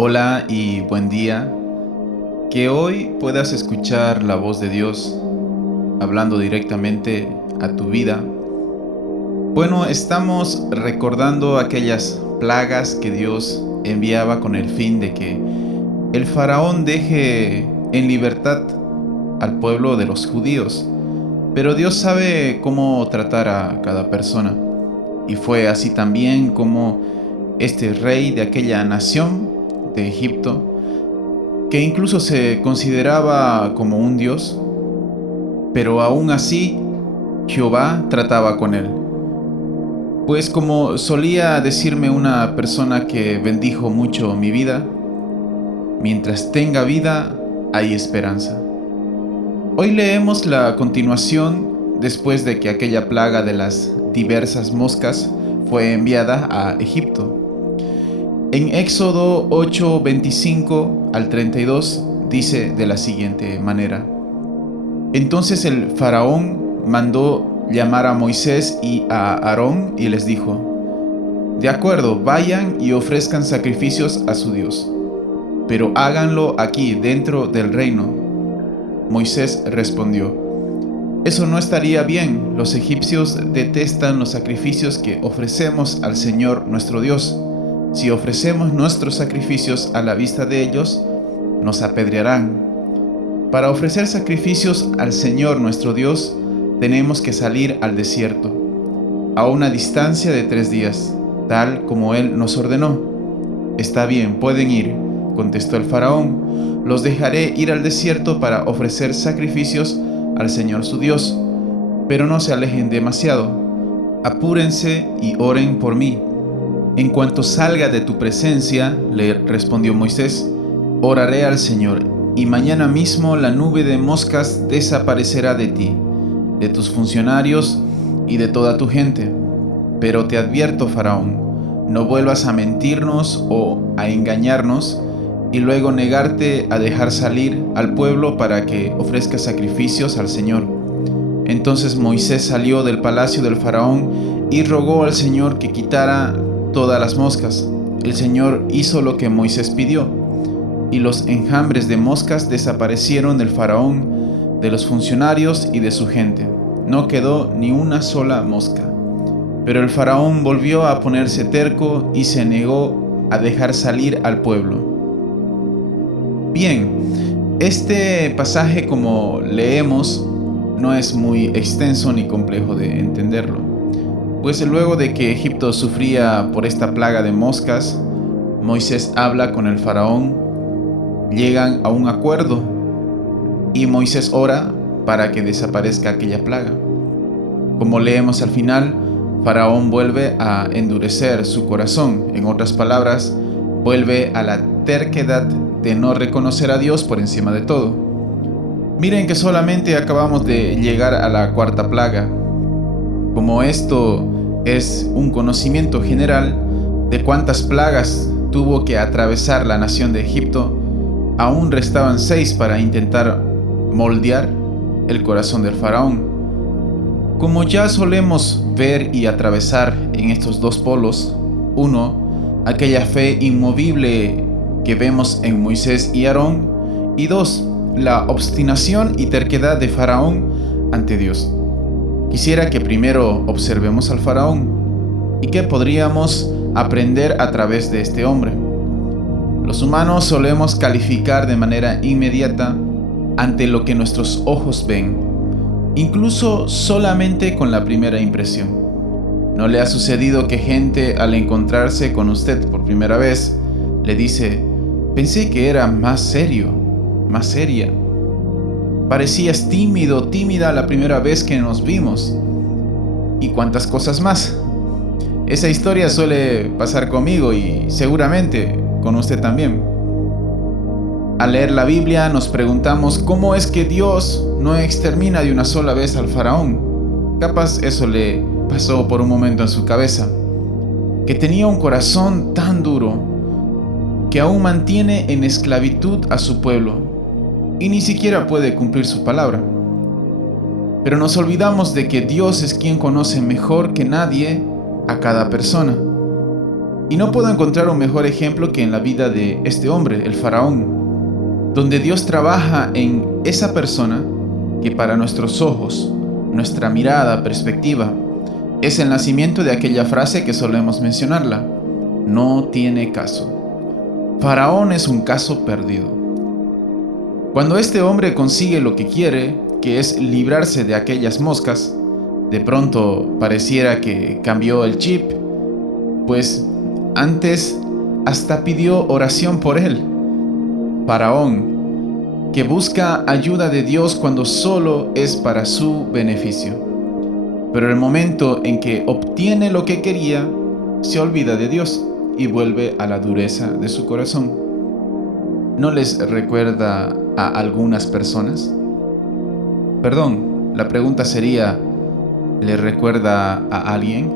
Hola y buen día. Que hoy puedas escuchar la voz de Dios hablando directamente a tu vida. Bueno, estamos recordando aquellas plagas que Dios enviaba con el fin de que el faraón deje en libertad al pueblo de los judíos. Pero Dios sabe cómo tratar a cada persona. Y fue así también como este rey de aquella nación de Egipto, que incluso se consideraba como un dios, pero aún así Jehová trataba con él. Pues como solía decirme una persona que bendijo mucho mi vida, mientras tenga vida hay esperanza. Hoy leemos la continuación después de que aquella plaga de las diversas moscas fue enviada a Egipto. En Éxodo 8, 25 al 32 dice de la siguiente manera: Entonces el faraón mandó llamar a Moisés y a Aarón y les dijo: De acuerdo, vayan y ofrezcan sacrificios a su Dios, pero háganlo aquí dentro del reino. Moisés respondió: Eso no estaría bien, los egipcios detestan los sacrificios que ofrecemos al Señor nuestro Dios. Si ofrecemos nuestros sacrificios a la vista de ellos, nos apedrearán. Para ofrecer sacrificios al Señor nuestro Dios, tenemos que salir al desierto, a una distancia de 3 días, tal como Él nos ordenó. Está bien, pueden ir, contestó el faraón. Los dejaré ir al desierto para ofrecer sacrificios al Señor su Dios, pero no se alejen demasiado. Apúrense y oren por mí. En cuanto salga de tu presencia, le respondió Moisés, oraré al Señor, y mañana mismo la nube de moscas desaparecerá de ti, de tus funcionarios y de toda tu gente. Pero te advierto, Faraón, no vuelvas a mentirnos o a engañarnos y luego negarte a dejar salir al pueblo para que ofrezca sacrificios al Señor. Entonces Moisés salió del palacio del Faraón y rogó al Señor que quitara todas las moscas. El Señor hizo lo que Moisés pidió, y los enjambres de moscas desaparecieron del faraón, de los funcionarios y de su gente. No quedó ni una sola mosca. Pero el faraón volvió a ponerse terco y se negó a dejar salir al pueblo. Bien, este pasaje, como leemos, no es muy extenso ni complejo de entenderlo. Pues luego de que Egipto sufría por esta plaga de moscas, Moisés habla con el faraón, llegan a un acuerdo y Moisés ora para que desaparezca aquella plaga. Como leemos al final, Faraón vuelve a endurecer su corazón, en otras palabras, vuelve a la terquedad de no reconocer a Dios por encima de todo. Miren que solamente acabamos de llegar a la 4ª plaga. Como esto es un conocimiento general de cuántas plagas tuvo que atravesar la nación de Egipto, aún restaban 6 para intentar moldear el corazón del faraón. Como ya solemos ver y atravesar en estos 2 polos, 1, aquella fe inmovible que vemos en Moisés y Aarón, y 2, la obstinación y terquedad de Faraón ante Dios. Quisiera que primero observemos al faraón y qué podríamos aprender a través de este hombre. Los humanos solemos calificar de manera inmediata ante lo que nuestros ojos ven, incluso solamente con la primera impresión. ¿No le ha sucedido que gente al encontrarse con usted por primera vez le dice: pensé que era más serio, más seria? Parecías tímido, tímida la primera vez que nos vimos. Y cuántas cosas más. Esa historia suele pasar conmigo y seguramente con usted también. Al leer la Biblia nos preguntamos cómo es que Dios no extermina de una sola vez al faraón. Capaz eso le pasó por un momento en su cabeza, que tenía un corazón tan duro que aún mantiene en esclavitud a su pueblo y ni siquiera puede cumplir su palabra. Pero nos olvidamos de que Dios es quien conoce mejor que nadie a cada persona. Y no puedo encontrar un mejor ejemplo que en la vida de este hombre, el faraón, donde Dios trabaja en esa persona que para nuestros ojos, nuestra mirada, perspectiva, es el nacimiento de aquella frase que solemos mencionarla: no tiene caso. Faraón es un caso perdido. Cuando este hombre consigue lo que quiere, que es librarse de aquellas moscas, de pronto pareciera que cambió el chip, pues antes hasta pidió oración por él. Faraón, que busca ayuda de Dios cuando solo es para su beneficio. Pero el momento en que obtiene lo que quería, se olvida de Dios y vuelve a la dureza de su corazón. ¿No les recuerda a algunas personas? Perdón, la pregunta sería, ¿le recuerda a alguien?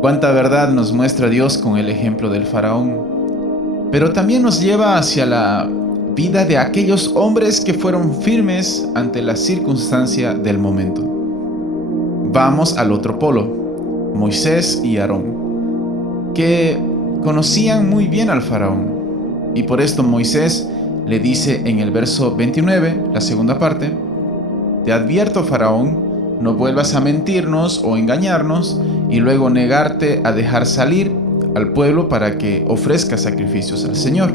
Cuánta verdad nos muestra Dios con el ejemplo del faraón, pero también nos lleva hacia la vida de aquellos hombres que fueron firmes ante la circunstancia del momento. Vamos al otro polo, Moisés y Aarón, que conocían muy bien al faraón, y por esto Moisés le dice en el verso 29, la segunda parte: te advierto, faraón, no vuelvas a mentirnos o engañarnos y luego negarte a dejar salir al pueblo para que ofrezca sacrificios al Señor.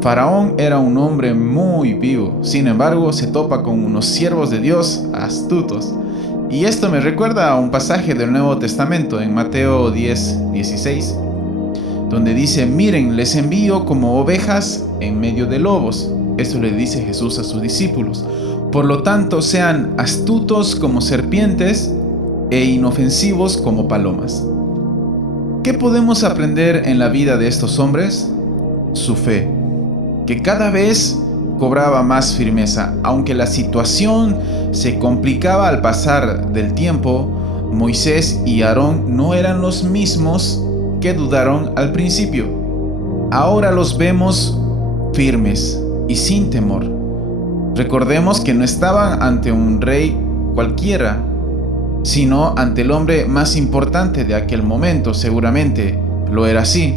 Faraón era un hombre muy vivo, sin embargo se topa con unos siervos de Dios astutos. Y esto me recuerda a un pasaje del Nuevo Testamento en Mateo 10:16, donde dice: miren, les envío como ovejas en medio de lobos. Eso le dice Jesús a sus discípulos. Por lo tanto, sean astutos como serpientes e inofensivos como palomas. ¿Qué podemos aprender en la vida de estos hombres? Su fe, que cada vez cobraba más firmeza. Aunque la situación se complicaba al pasar del tiempo, Moisés y Aarón no eran los mismos que dudaron al principio. Ahora los vemos firmes y sin temor. Recordemos que no estaban ante un rey cualquiera, sino ante el hombre más importante de aquel momento. Seguramente lo era así,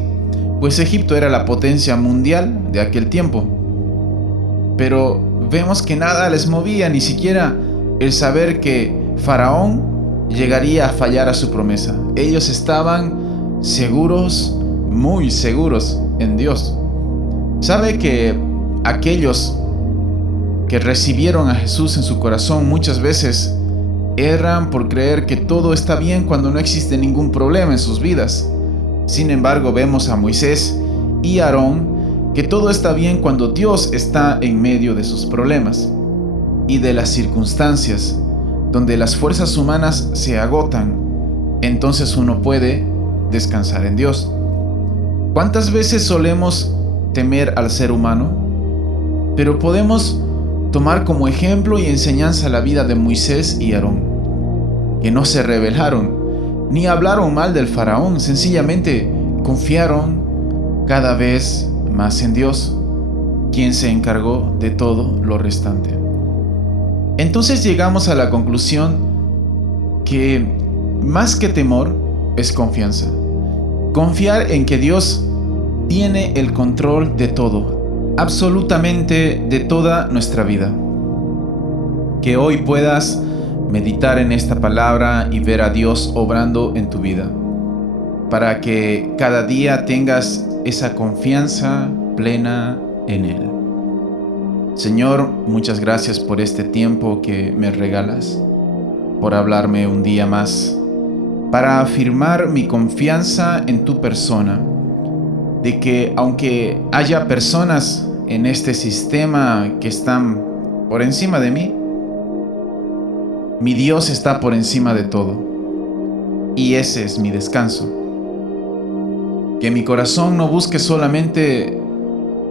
pues Egipto era la potencia mundial de aquel tiempo. Pero vemos que nada les movía, ni siquiera el saber que Faraón llegaría a fallar a su promesa. Ellos estaban seguros, muy seguros en Dios. ¿Sabe que aquellos que recibieron a Jesús en su corazón muchas veces erran por creer que todo está bien cuando no existe ningún problema en sus vidas? Sin embargo, vemos a Moisés y Aarón que todo está bien cuando Dios está en medio de sus problemas y de las circunstancias donde las fuerzas humanas se agotan. Entonces uno puede descansar en Dios. ¿Cuántas veces solemos temer al ser humano? Pero podemos tomar como ejemplo y enseñanza la vida de Moisés y Aarón, que no se rebelaron ni hablaron mal del faraón, sencillamente confiaron cada vez más en Dios, quien se encargó de todo lo restante. Entonces llegamos a la conclusión que más que temor es confianza. Confiar en que Dios tiene el control de todo, absolutamente de toda nuestra vida. Que hoy puedas meditar en esta palabra y ver a Dios obrando en tu vida, para que cada día tengas esa confianza plena en Él. Señor, muchas gracias por este tiempo que me regalas, por hablarme un día más, para afirmar mi confianza en tu persona, de que aunque haya personas en este sistema que están por encima de mí, mi Dios está por encima de todo, y ese es mi descanso. Que mi corazón no busque solamente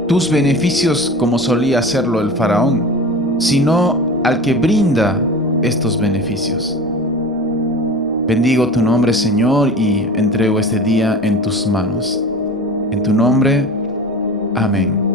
tus beneficios como solía hacerlo el faraón, sino al que brinda estos beneficios. Bendigo tu nombre, Señor, y entrego este día en tus manos. En tu nombre, amén.